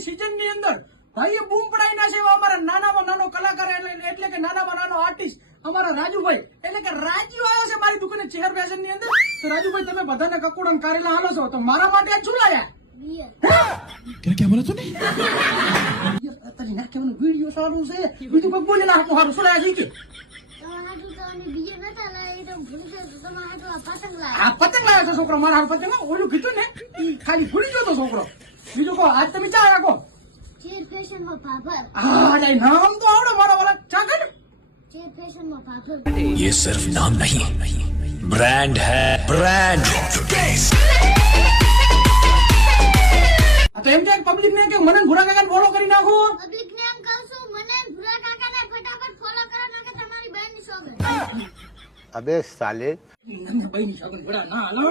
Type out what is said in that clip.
ની સીઝન ની અંદર ભાઈએ બૂમ પડાઈ ના છે એવા અમારા નાનામાં નાનો કલાકાર એટલે કે નાનામાં નાનો આર્ટિસ્ટ અમારા રાજુભાઈ એટલે કે રાજુ આવ્યો છે મારી દુકાને ચેર ફેશન ની અંદર. તો રાજુભાઈ તમે બધાને કકુડા ને કારેલા હાલો છો તો મારા માટે આ શું લાયા? क्या बोला तूने? તારી નાખવાનું વિડિયો સારું છે બીજું કોઈ બોલે ના હારું શું લાયા છે? આ પતંગ લાવ્યો છો છોકરો મારા હાથ પતંગ ઓલું કીધું ને ઈ ખાલી ભૂલી ગયો તો છોકરો. બીજું કહો આજ તમે ચા રાખો ચેર ફેશન માં ભાભર. હા નામ તો આવડે મારા વાળા ચા કર. ચેર ફેશન માં ભાભર. ये सिर्फ नाम नहीं ब्रांड है ब्रांड. તો એમ છે પબ્લિક ને કે મને ભૂરા કાકા ફોલો કરી નાખો. પબ્લિક ને એમ કહું છું મને ભૂરા કાકા ને ફટાફટ ફોલો કરો નકે તમારી બેન ની સોગંદ. अबे साले ભાઈ ની સોગંદ ભડા ના હાલો.